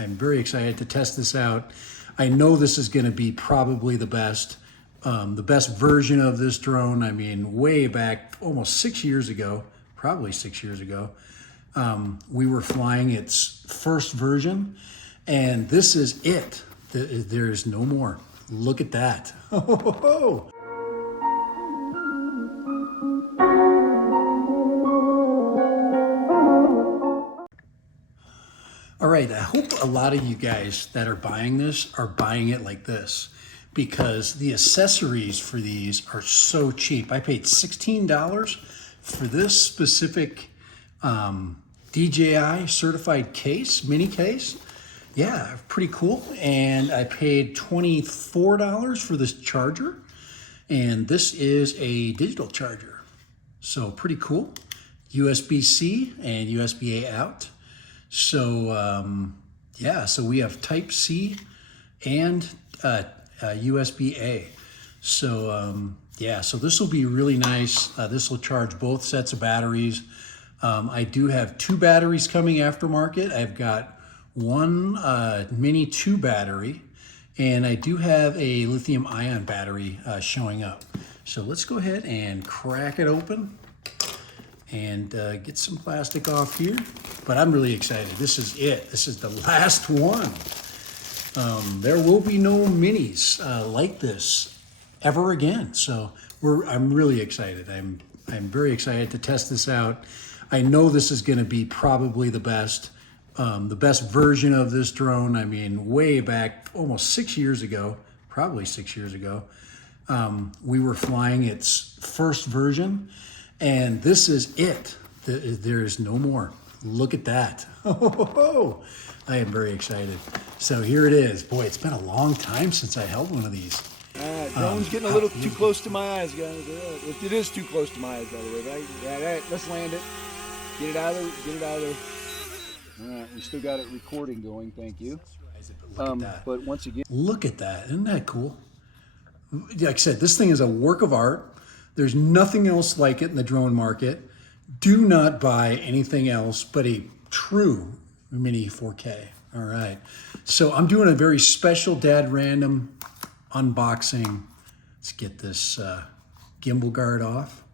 I'm very excited to test this out. I know this is going to be probably the best version of this drone. I mean, way back, almost 6 years ago, probably 6 years ago, we were flying its first version, and this is it. There's no more. Look at that. All right, I hope a lot of you guys that are buying this are buying it like this, because the accessories for these are so cheap. I paid $16 for this specific DJI certified case, mini case. Yeah, pretty cool. And I paid $24 for this charger. And this is a digital charger. So pretty cool. USB-C and USB-A out. So yeah, so we have Type C and USB-A. So yeah, so this will be really nice. This will charge both sets of batteries. I do have 2 batteries coming aftermarket. I've got one Mini 2 battery, and I do have a lithium ion battery showing up. So let's go ahead and crack it open and get some plastic off here. But I'm really excited. This is it. This is the last one. There will be no minis like this ever again. So I'm really excited. I'm very excited to test this out. I know this is going to be probably the best version of this drone. I mean, way back, almost 6 years ago, probably 6 years ago, we were flying its first version, and this is it. There is no more. Look at that. I am very excited. So here it is. Boy, it's been a long time since I held one of these. Drone's getting a little too close to my eyes, guys. It is too close to my eyes, by the way. Right? Yeah, let's land it. Get it out of there. Get it out of there. All right, we still got it recording going. Thank you. But once again, look at that. Isn't that cool? Like I said, this thing is a work of art. There's nothing else like it in the drone market. Do not buy anything else but a true Mini 4K. All right. So I'm doing a very special Dad Random unboxing. Let's get this gimbal guard off.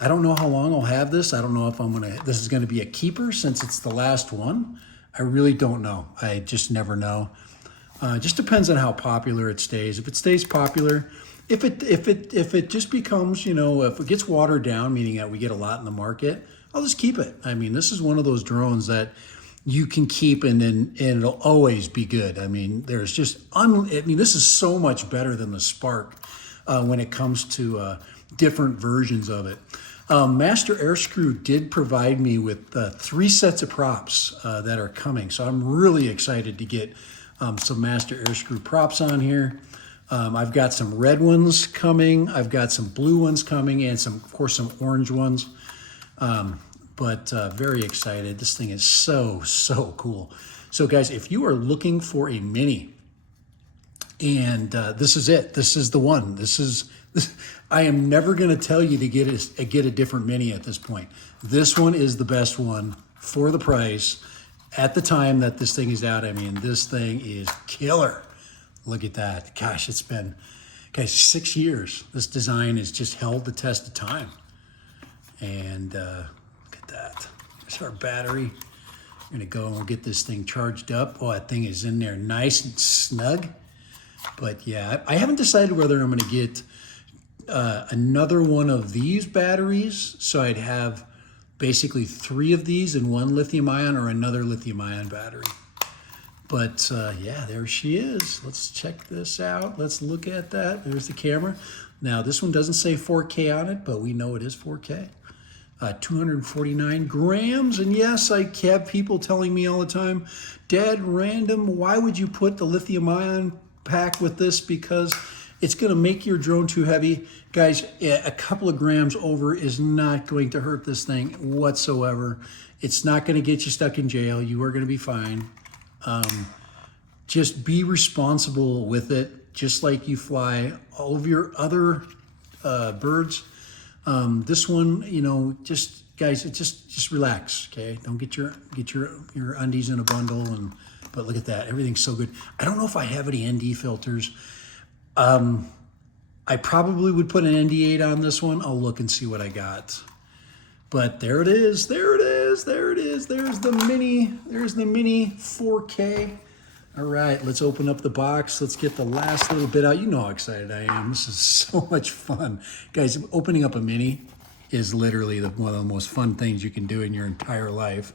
I don't know how long I'll have this. I don't know if this is gonna be a keeper since it's the last one. I really don't know. I just never know. Just depends on how popular it stays. If it stays popular, if it just becomes, if it gets watered down, meaning that we get a lot in the market, I'll just keep it. I mean, this is one of those drones that you can keep and it'll always be good. I mean, there's just, this is so much better than the Spark when it comes to different versions of it. Master Airscrew did provide me with 3 sets of props that are coming. So I'm really excited to get some Master Airscrew props on here. I've got some red ones coming. I've got some blue ones coming, and of course, some orange ones. But very excited. This thing is so cool. So guys, if you are looking for a Mini, and this is it. This is the one. I am never going to tell you to get a different Mini at this point. This one is the best one for the price at the time that this thing is out. I mean, this thing is killer. Look at that. Gosh, it's been, guys, 6 years. This design has just held the test of time. And look at that. There's our battery. We're gonna go and we'll get this thing charged up. Oh, that thing is in there nice and snug. But yeah, I haven't decided whether I'm gonna get another one of these batteries. So I'd have basically 3 of these in one lithium ion, or another lithium ion battery. But yeah, there she is. Let's check this out. Let's look at that. There's the camera. Now this one doesn't say 4K on it, but we know it is 4K. 249 grams. And yes, I have people telling me all the time, Dad Random, why would you put the lithium ion pack with this? Because it's going to make your drone too heavy. Guys, a couple of grams over is not going to hurt this thing whatsoever. It's not going to get you stuck in jail. You are going to be fine. Just be responsible with it, just like you fly all of your other birds. This one, just guys, just relax, okay? Don't get your undies in a bundle and but look at that. Everything's so good. I don't know if I have any ND filters. I probably would put an ND8 on this one. I'll look and see what I got. But there it is. There it is. There it is. There's the Mini. There's the Mini 4K. All right, let's open up the box. Let's get the last little bit out. You know how excited I am. This is so much fun. Guys, opening up a Mini is literally one of the most fun things you can do in your entire life.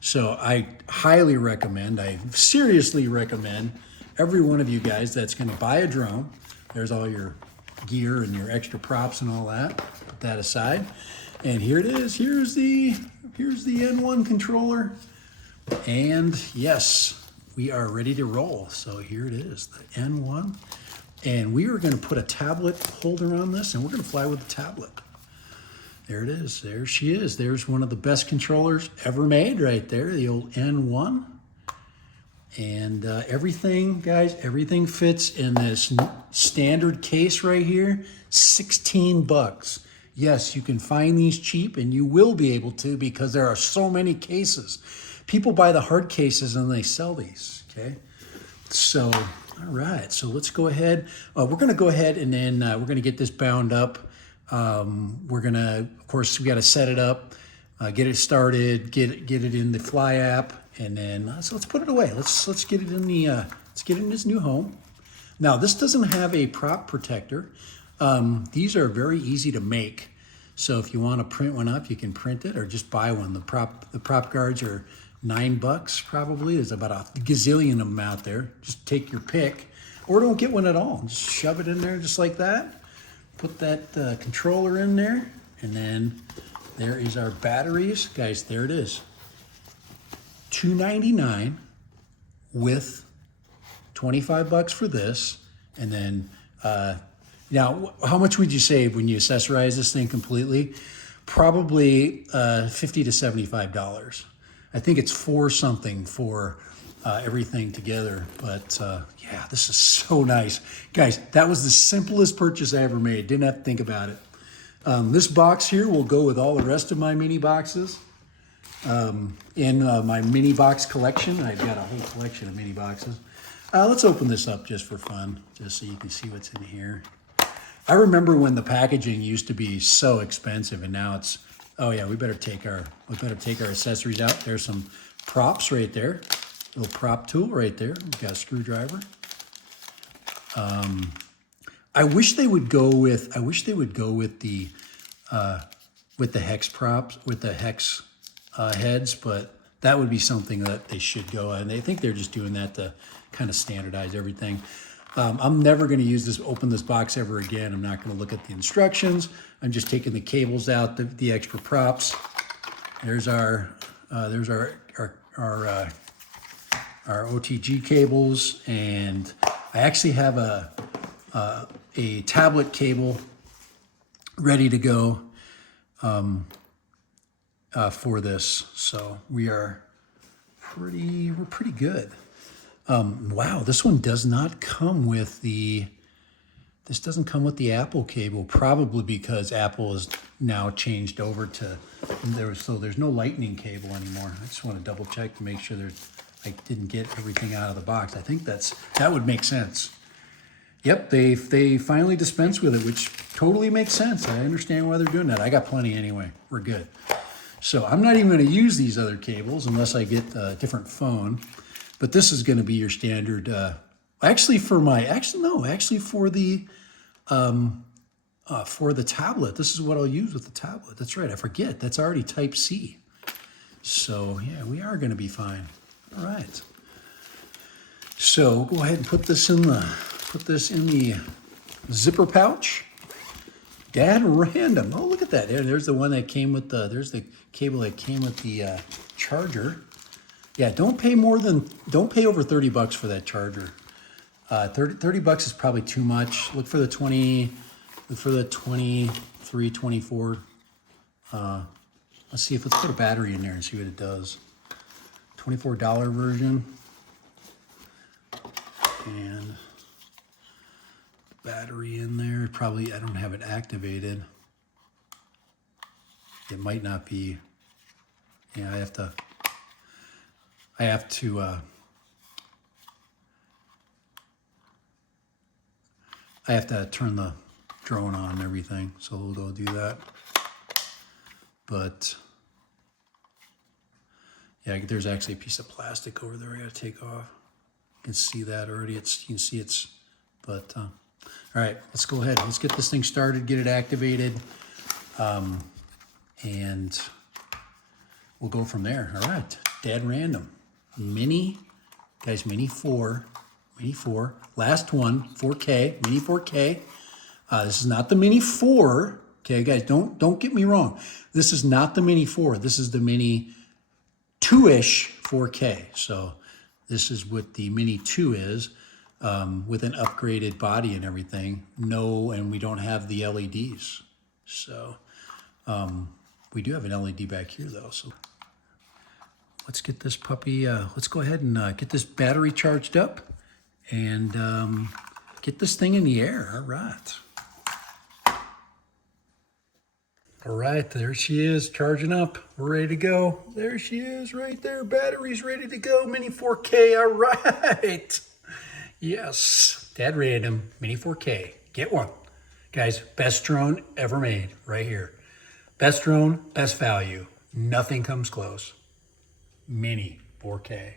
So I highly recommend, I seriously recommend every one of you guys that's going to buy a drone. There's all your gear and your extra props and all that. Put that aside. And here it is. Here's the N1 controller. And yes, we are ready to roll. So here it is, the N1. And we are going to put a tablet holder on this, and we're going to fly with the tablet. There it is. There she is. There's one of the best controllers ever made right there, the old N1. And everything, guys, everything fits in this standard case right here, 16 bucks. Yes, you can find these cheap, and you will be able to because there are so many cases. People buy the hard cases and they sell these, okay? So, all right, so let's go ahead. We're going to go ahead and then we're going to get this bound up. We're going to, of course, we got to set it up, get it started, get it in the Fly app, and then so let's put it away. Let's get it in the let's get it in its new home. Now, this doesn't have a prop protector. These are very easy to make. So if you want to print one up, you can print it or just buy one. The prop guards are $9 probably. There's about a gazillion of them out there. Just take your pick or don't get one at all. Just shove it in there just like that. Put that controller in there, and then there is our batteries. Guys, there it is. $299 with 25 bucks for this. And then, now, how much would you save when you accessorize this thing completely? Probably $50 to $75. I think it's $4 something for everything together. But yeah, this is so nice. Guys, that was the simplest purchase I ever made. Didn't have to think about it. This box here will go with all the rest of my mini boxes. In my mini box collection, I've got a whole collection of mini boxes. Let's open this up just for fun, just so you can see what's in here. I remember when the packaging used to be so expensive, and now it's, oh yeah, we better take our accessories out. There's some props right there, little prop tool right there. We've got a screwdriver. I wish they would go with the hex props, with the hex heads, but that would be something that they should go. And they think they're just doing that to kind of standardize everything. I'm never going to open this box ever again. I'm not going to look at the instructions. I'm just taking the cables out, the extra props. There's our OTG cables, and I actually have a tablet cable ready to go for this. So we're pretty good. Wow, this one does not come with this doesn't come with the Apple cable, probably because Apple has now changed over to, there's no lightning cable anymore. I just want to double check to make sure I didn't get everything out of the box. I think that would make sense. Yep, they finally dispensed with it, which totally makes sense. I understand why they're doing that. I got plenty anyway. We're good. So I'm not even going to use these other cables unless I get a different phone. But this is going to be your standard. Actually, for the tablet. This is what I'll use with the tablet. That's right. I forget. That's already Type C. So yeah, we are going to be fine. All right. So go ahead and put this in the zipper pouch. Dad random. Oh, look at that. There's the one that came with there's the cable that came with the charger. Yeah, don't pay over 30 bucks for that charger. 30 bucks is probably too much. Look for the 23, 24. Let's put a battery in there and see what it does. $24 version. And battery in there. Probably, I don't have it activated. It might not be. Yeah, I have to I have to turn the drone on and everything, so we'll go do that. But yeah, there's actually a piece of plastic over there I gotta take off. You can see that already. You can see it's, but all right, let's go ahead. Let's get this thing started, get it activated, and we'll go from there. All right, Dad Random Mini, guys, Mini 4, last one, 4K, Mini 4K. This is not the Mini 4. Okay, guys, don't get me wrong. This is not the Mini 4. This is the Mini 2-ish 4K. So this is what the Mini 2 is, with an upgraded body and everything. No, and we don't have the LEDs. So we do have an LED back here though. So let's get this puppy, let's go ahead and get this battery charged up and get this thing in the air. All right. All right, there she is, charging up. We're ready to go. There she is, right there. Battery's ready to go. Mini 4K, all right. Yes, Dad Random, Mini 4K. Get one. Guys, best drone ever made, right here. Best drone, best value. Nothing comes close. Mini 4K.